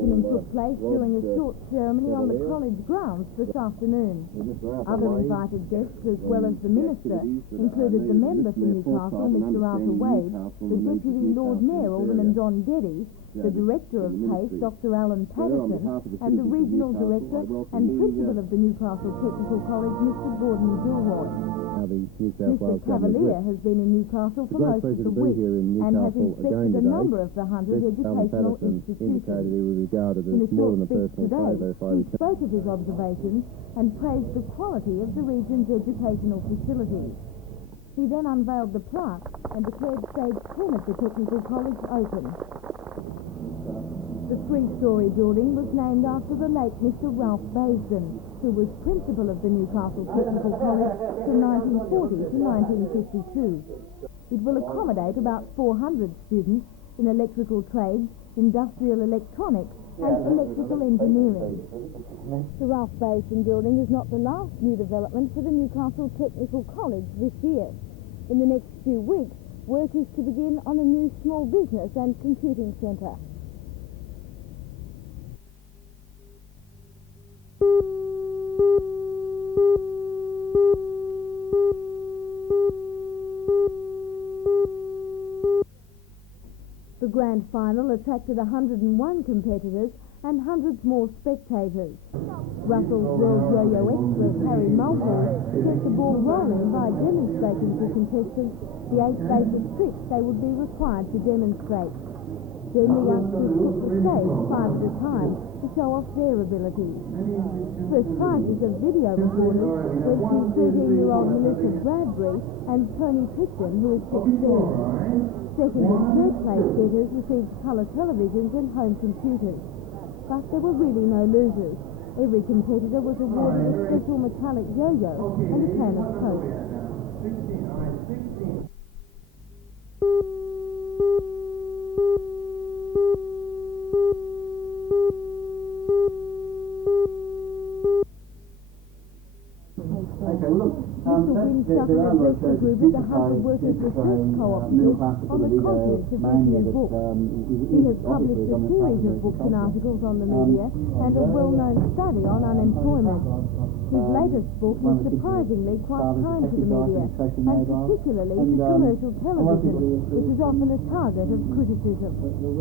opening took place during a short ceremony on the college grounds this afternoon. Other invited guests, as well as the minister, included the member for Newcastle, Mr Arthur Wade, the Deputy Lord Mayor, Alderman John Geddes, the Director of PACE, Dr Alan Patterson, and the Regional Director and Principal of the Newcastle Technical College, Mr Gordon Gilroy. Mr Cavalier has been in Newcastle for most of the week and has inspected a number of the 100 educational institutions. In a short speech today, he spoke of his observations and praised the quality of the region's educational facilities. He then unveiled the plaque and declared Stage 10 of the Technical College open. The three-storey building was named after the late Mr Ralph Baisden, who was principal of the Newcastle Technical College from 1940 to 1952. It will accommodate about 400 students in electrical trades, industrial electronics and electrical engineering. The Ralph Baisden building is not the last new development for the Newcastle Technical College this year. In the next few weeks, work is to begin on a new small business and computing centre. The grand final attracted 101 competitors and hundreds more spectators. Russell's World Yo-Yo expert Harry Mulhall set the ball rolling by demonstrating to contestants the 8 basic tricks they would be required to demonstrate. Then the youngsters took the stage 5 at a time to show off their abilities. First prize is a video recording went to 13-year-old Melissa Bradbury and Tony Picton, who is 16. Second and third place getters received colour televisions and home computers. But there were really no losers. Every competitor was awarded a special metallic yo-yo and a can of Coke. Mr Windsucker addressed the group at the Hunter Workers Research Cooperative on the contents of this new book. He has published a series of books and articles on the media and a well-known study on unemployment. His latest book is surprisingly quite kind to the media, and particularly to commercial television, which is often a target of criticism.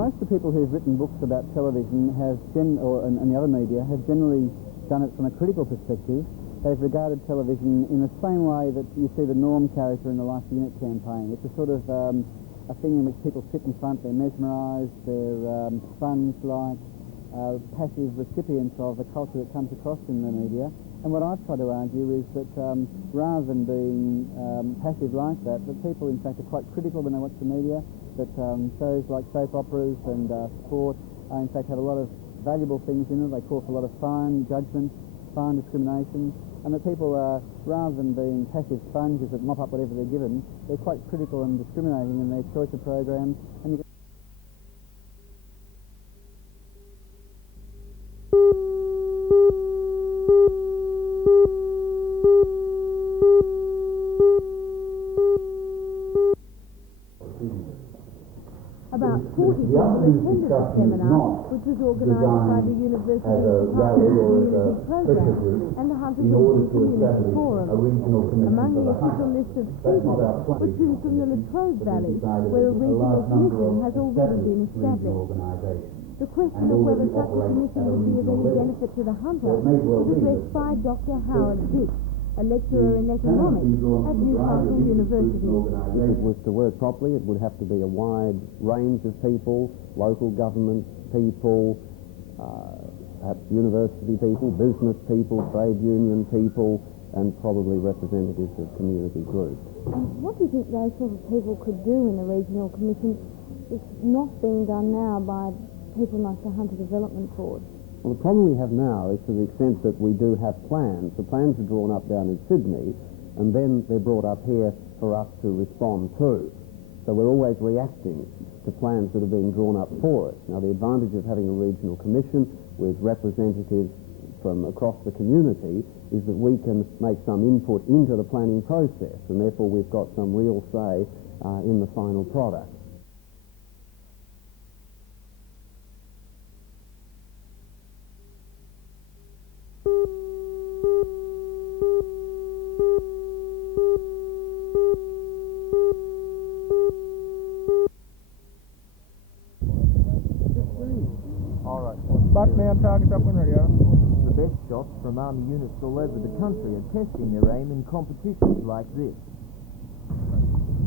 Most of the people who've written books about television and the other media have generally done it from a critical perspective. They've regarded television in the same way that you see the Norm character in the Life Unit campaign. It's a sort of a thing in which people sit in front, they're mesmerised, they're sponge-like, passive recipients of the culture that comes across in the media. And what I've tried to argue is that rather than being passive like that people in fact are quite critical when they watch the media, that shows like soap operas and sport in fact have a lot of valuable things in them. They call for a lot of fine judgment, fine discrimination, and that people are, rather than being passive sponges that mop up whatever they're given, they're quite critical and discriminating in their choice of programs. And you can About 40 people attended the seminar, which was organised by the University's Department of Community Programs and the Hunter Regional Community Forum. Among the official list of speakers were 2 from the Latrobe Valley, where a regional commission has already been established. The question of whether such a commission would be of any benefit to the hunter was addressed by Dr. Howard Dick, a lecturer in economics at Newcastle University. If it was to work properly, it would have to be a wide range of people, local government people, perhaps university people, business people, trade union people, and probably representatives of community groups. What do you think those sort of people could do in a regional commission that's not being done now by people like the Hunter Development Board? Well, the problem we have now is to the extent that we do have plans. The plans are drawn up down in Sydney, and then they're brought up here for us to respond to. So we're always reacting to plans that are being drawn up for us. Now, the advantage of having a regional commission with representatives from across the community is that we can make some input into the planning process, and therefore we've got some real say in the final product. on target, upwind radio. The best shots from Army units all over the country are testing their aim in competitions like this.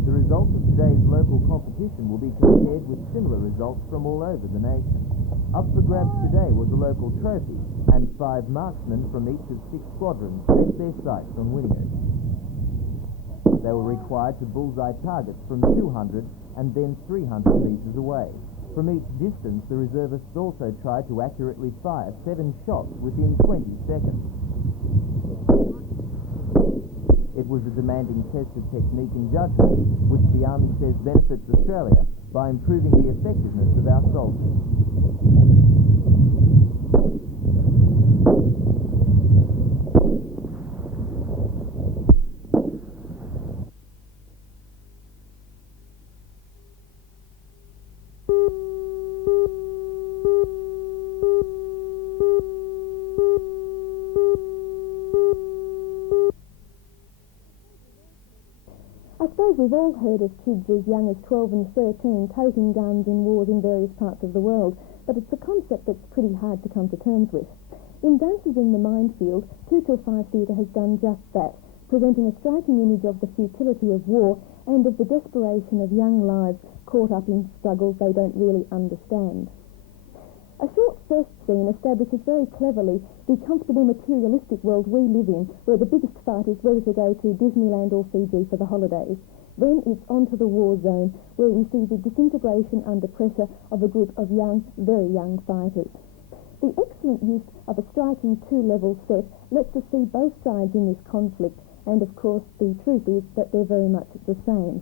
The results of today's local competition will be compared with similar results from all over the nation. Up for grabs today was a local trophy, and 5 marksmen from each of 6 squadrons set their sights on winning it. They were required to bullseye targets from 200 and then 300 metres away. From each distance, the reservists also tried to accurately fire 7 shots within 20 seconds. It was a demanding test of technique and judgment, which the Army says benefits Australia by improving the effectiveness of our soldiers. I suppose we've all heard of kids as young as 12 and 13 toting guns in wars in various parts of the world, but it's a concept that's pretty hard to come to terms with. In Dances in the Minefield, 2 till 5 Theatre has done just that, presenting a striking image of the futility of war and of the desperation of young lives caught up in struggles they don't really understand. A short first scene establishes very cleverly the comfortable materialistic world we live in, where the biggest fight is whether to go to Disneyland or Fiji for the holidays. Then it's on to the war zone, where we see the disintegration under pressure of a group of young, very young fighters. The excellent use of a striking 2-level set lets us see both sides in this conflict, and of course the truth is that they're very much the same.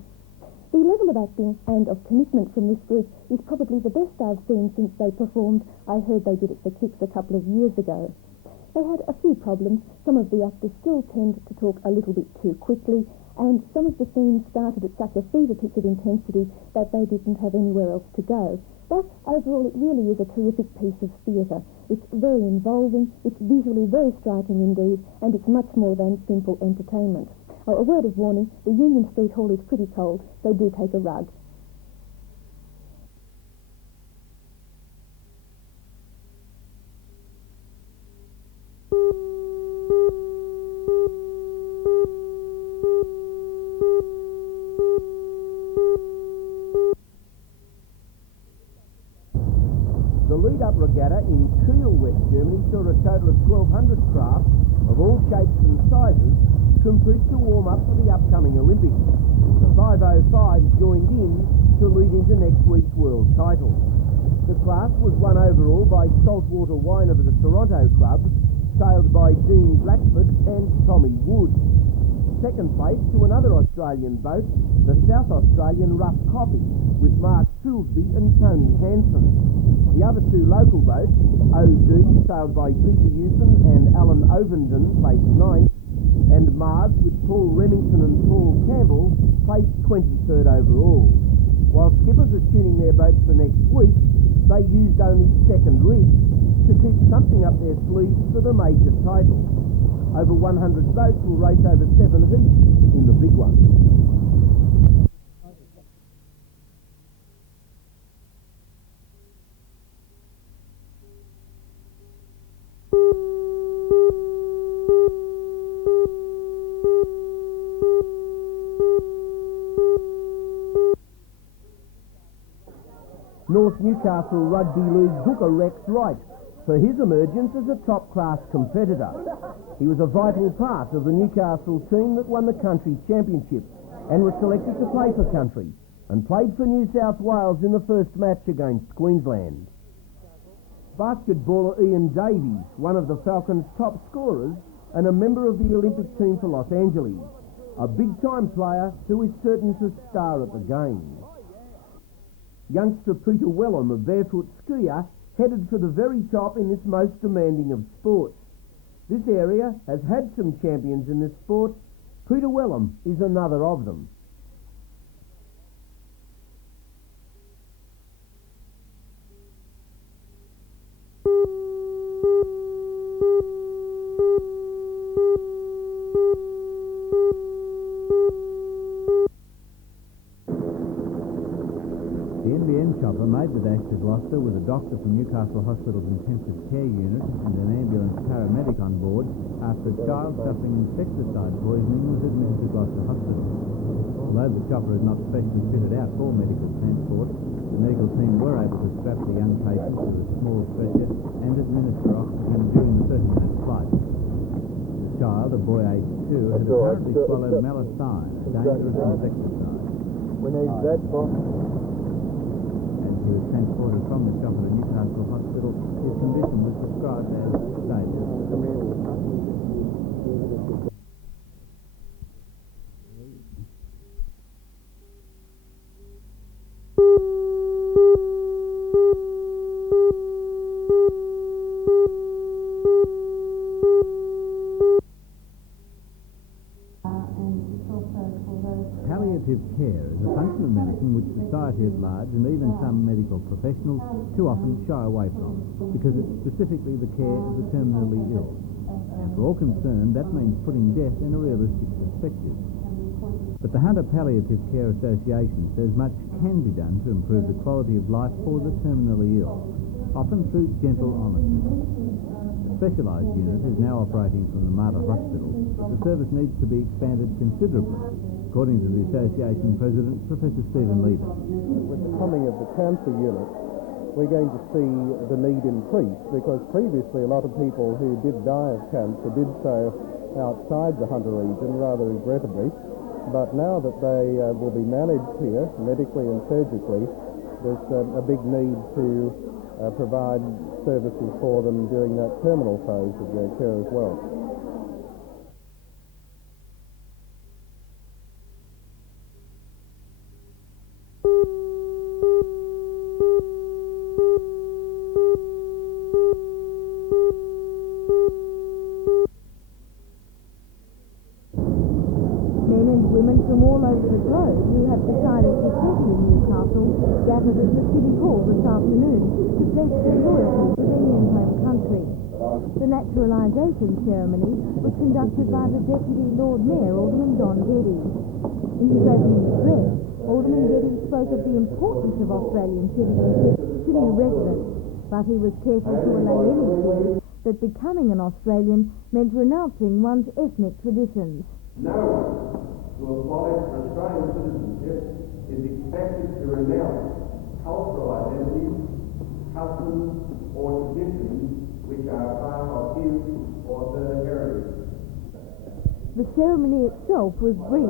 The level of acting and of commitment from this group is probably the best I've seen since they performed I Heard They Did It for Kicks a couple of years ago. They had a few problems. Some of the actors still tend to talk a little bit too quickly, and some of the scenes started at such a fever pitch of intensity that they didn't have anywhere else to go. But overall it really is a terrific piece of theatre. It's very involving, it's visually very striking indeed, and it's much more than simple entertainment. Oh, a word of warning, the Union Street Hall is pretty cold, so do take a rug. The lead-up regatta in Kiel, West Germany, saw a total of 1,200 craft of all shapes and sizes complete to warm up for the upcoming Olympics. The 505 joined in to lead into next week's world title. The class was won overall by Saltwater Wine of the Toronto Club, sailed by Dean Blatchford and Tommy Wood. Second place to another Australian boat, the South Australian Rough Coffee, with Mark Silsby and Tony Hanson. The other 2 local boats, OD, sailed by Peter Hewson and Alan Ovenden, placed 9th, and Mars, with Paul Remington and Paul Campbell, placed 23rd overall. While skippers are tuning their boats for next week, they used only second rigs to keep something up their sleeves for the major title. Over 100 boats will race over 7 heats in the big one. North Newcastle Rugby League hooker Rex Wright for his emergence as a top-class competitor. He was a vital part of the Newcastle team that won the country championship and was selected to play for country and played for New South Wales in the first match against Queensland. Basketballer Ian Davies, one of the Falcons' top scorers and a member of the Olympic team for Los Angeles, a big-time player who is certain to star at the Games. Youngster Peter Wellham, a barefoot skier, headed for the very top in this most demanding of sports. This area has had some champions in this sport. Peter Wellham is another of them. The NBN chopper made the dash to Gloucester with a doctor from Newcastle Hospital's intensive care unit and an ambulance paramedic on board after a child suffering insecticide poisoning was admitted to Gloucester Hospital. Although the chopper is not specially fitted out for medical transport, the medical team were able to strap the young patient to a small stretcher and administer oxygen during the 30-minute flight. The child, a boy aged 2, had apparently swallowed malicine, a dangerous insecticide. We need that box. He was transported from the chopper to Newcastle Hospital. His condition was described as stable. Palliative care is a function of medicine which society at large and even some medical professionals too often shy away from, because it's specifically the care of the terminally ill. And for all concerned, that means putting death in a realistic perspective. But the Hunter Palliative Care Association says much can be done to improve the quality of life for the terminally ill, often through gentle honesty. A specialised unit is now operating from the Mater Hospital, but the service needs to be expanded considerably, according to the association president, Professor Stephen Lever. With the coming of the cancer unit, we're going to see the need increase, because previously a lot of people who did die of cancer did so outside the Hunter region, rather regrettably. But now that they will be managed here, medically and surgically, there's a big need to provide services for them during that terminal phase of their care as well. Men and women from all over the globe who have decided to settle in Newcastle gathered at the City Hall this afternoon to pledge their loyalty to their new home country. The naturalisation ceremony was conducted by the Deputy Lord Mayor, Alderman Don Geddy. In his opening address, Alderman Geddy spoke of the importance of Australian citizenship to new residents, but he was careful to allay any fears that becoming an Australian meant renouncing one's ethnic traditions. No one who applies for Australian citizenship is expected to renounce cultural identities, customs, or traditions which are part of his or her heritage. The ceremony itself was brief.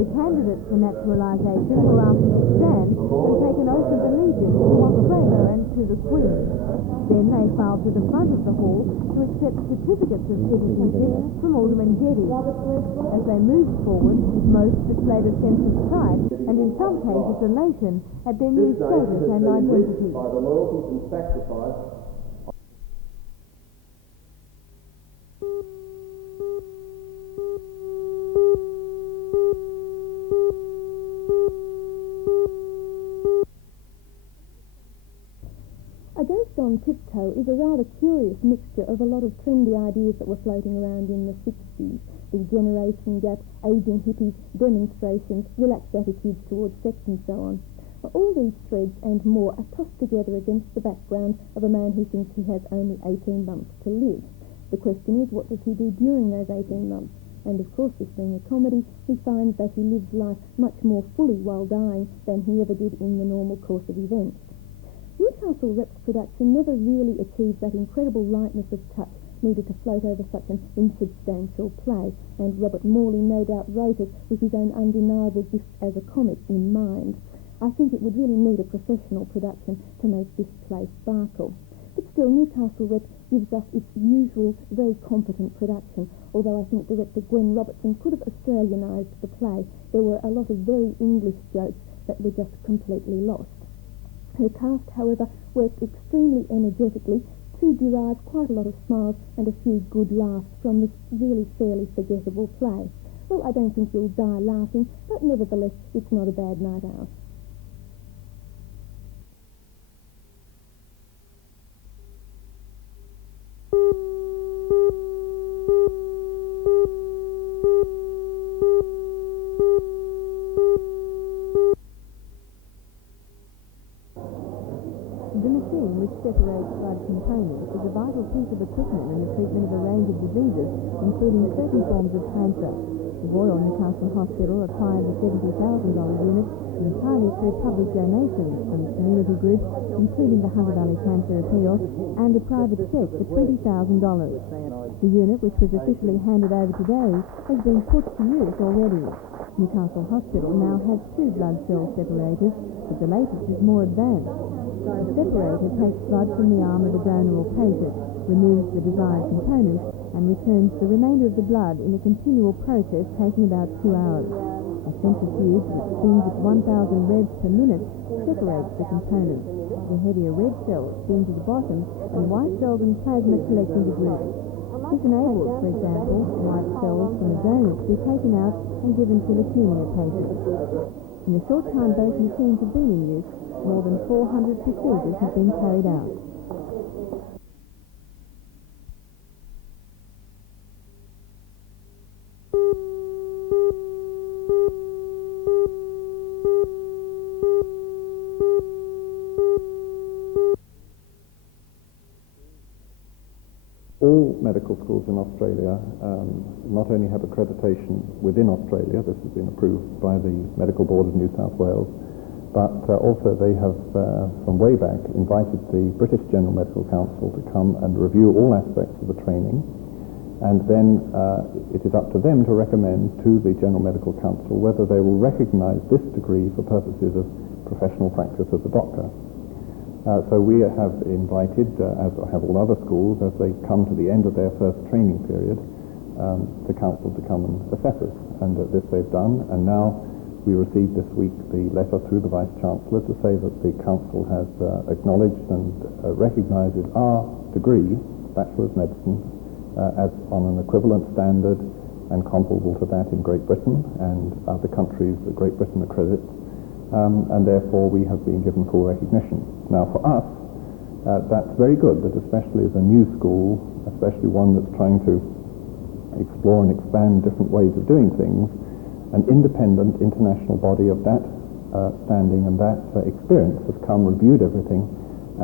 The candidates for naturalisation were asked to stand and take an oath of allegiance to Australia and to the Queen. Then they filed to the front of the hall to accept certificates of citizenship from Alderman Geddy. As they moved forward, most displayed a sense of pride and in some cases elation at their new status and identity. By the loyalty and sacrifice A Ghost on Tiptoe is a rather curious mixture of a lot of trendy ideas that were floating around in the 60s. The generation gap, ageing hippies, demonstrations, relaxed attitudes towards sex and so on. All these threads and more are tossed together against the background of a man who thinks he has only 18 months to live. The question is, what does he do during those 18 months? And of course, this being a comedy, he finds that he lives life much more fully while dying than he ever did in the normal course of events. Newcastle Rep's production never really achieved that incredible lightness of touch needed to float over such an insubstantial play, and Robert Morley no doubt wrote it with his own undeniable gift as a comic in mind. I think it would really need a professional production to make this play sparkle. But still, Newcastle Rep gives us its usual, very competent production, although I think director Gwen Robertson could have Australianised the play. There were a lot of very English jokes that were just completely lost. Her cast, however, worked extremely energetically to derive quite a lot of smiles and a few good laughs from this really fairly forgettable play. Well, I don't think you'll die laughing, but nevertheless, it's not a bad night out. machine which separates blood components is a vital piece of equipment in the treatment of a range of diseases, including certain forms of cancer. The Royal Newcastle Hospital acquired the $70,000 unit entirely through public donations from community groups, including the Hunter Valley Cancer Appeal, and a private cheque for $20,000. The unit, which was officially handed over today, has been put to use already. Newcastle Hospital now has 2 blood cell separators, but the latest is more advanced. The separator takes blood from the arm of a donor or patient, removes the desired component, and returns the remainder of the blood in a continual process taking about 2 hours. A centrifuge that spins at 1,000 revs per minute separates the components. The heavier red cells spin to the bottom, and white cells and plasma collect into groups. This enables, for example, white cells from a donor to be taken out and given to leukemia patients. In the short time both machines have been in use, more than 400 procedures have been carried out. All medical schools in Australia not only have accreditation within Australia, this has been approved by the Medical Board of New South Wales, but also they have, from way back, invited the British General Medical Council to come and review all aspects of the training, and then it is up to them to recommend to the General Medical Council whether they will recognise this degree for purposes of professional practice as a doctor. So we have invited, as have all other schools, as they come to the end of their first training period, the council to come and assess us. And this they've done, and now we received this week the letter through the Vice-Chancellor to say that the council has acknowledged and recognises our degree, Bachelor of Medicine, as on an equivalent standard and comparable to that in Great Britain and other countries that Great Britain accredits. And therefore we have been given full recognition. Now for us, that's very good, that especially as a new school, especially one that's trying to explore and expand different ways of doing things, an independent international body of that standing and that experience has come, reviewed everything,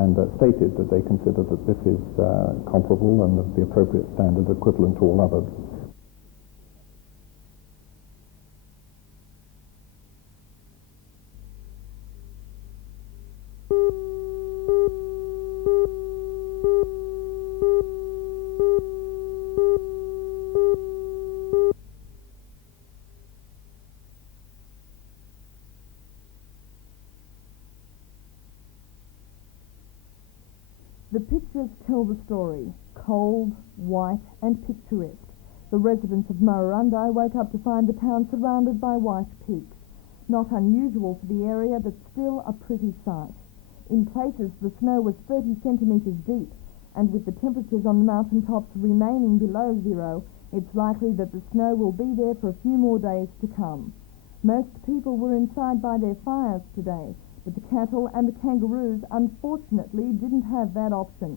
and stated that they consider that this is comparable and of the appropriate standard equivalent to all others. The pictures tell the story, cold, white and picturesque. The residents of Murrurundi woke up to find the town surrounded by white peaks. Not unusual for the area, but still a pretty sight. In places the snow was 30 centimetres deep, and with the temperatures on the mountain tops remaining below zero, it's likely that the snow will be there for a few more days to come. Most people were inside by their fires today, but the cattle and the kangaroos unfortunately didn't have that option.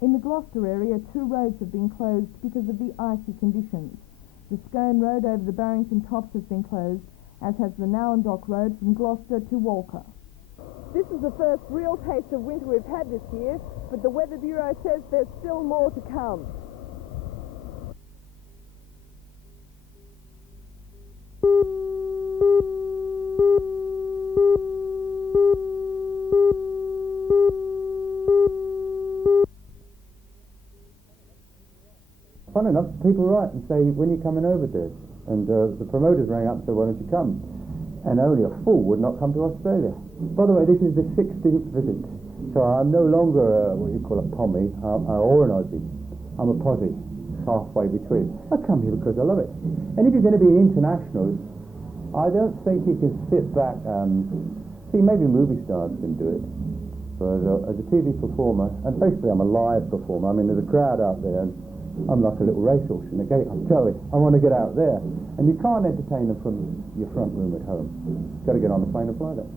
In the Gloucester area, 2 roads have been closed because of the icy conditions. The Scone Road over the Barrington Tops has been closed, as has the Nowandock Road from Gloucester to Walker. This is the first real taste of winter we've had this year, but the Weather Bureau says there's still more to come. Fun enough, people write and say, when are you coming over, Des? And the promoters rang up and said, why don't you come? And only a fool would not come to Australia. By the way, this is the 16th visit. So I'm no longer what you call a Pommy or an Aussie. I'm a Possie, halfway between. I come here because I love it. And if you're going to be international, I don't think you can sit back and see, maybe movie stars can do it. But as a TV performer, and basically I'm a live performer, I mean there's a crowd out there, and I'm like a little racehorse in the gate. I'm telling you, I want to get out there. And you can't entertain them from your front room at home. You've got to get on the plane and fly there.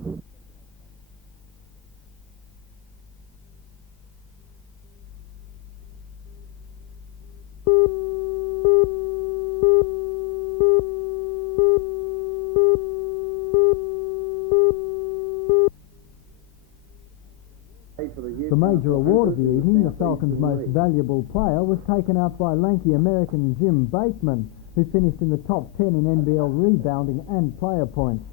The major award of the evening, the Falcons' most valuable player, was taken out by lanky American Jim Bateman, who finished in the top 10 in NBL rebounding and player points.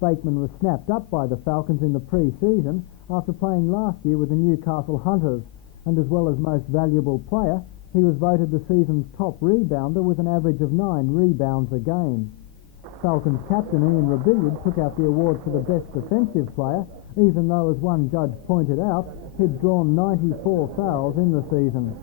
Bateman was snapped up by the Falcons in the pre-season after playing last year with the Newcastle Hunters, and as well as most valuable player, he was voted the season's top rebounder with an average of 9 rebounds a game. Falcons captain Ian Rebilliard took out the award for the best defensive player, even though, as one judge pointed out, he'd drawn 94 fouls in the season.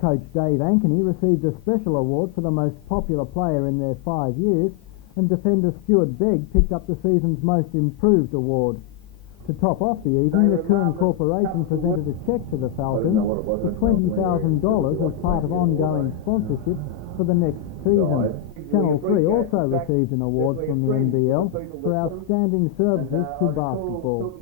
Coach Dave Ankeny received a special award for the most popular player in their 5 years, and defender Stuart Begg picked up the season's most improved award. To top off the evening, the Coon Corporation presented a cheque to the Falcons for $20,000 as part of ongoing sponsorship for the next season. Channel 3 also received an award from the NBL for outstanding services to basketball.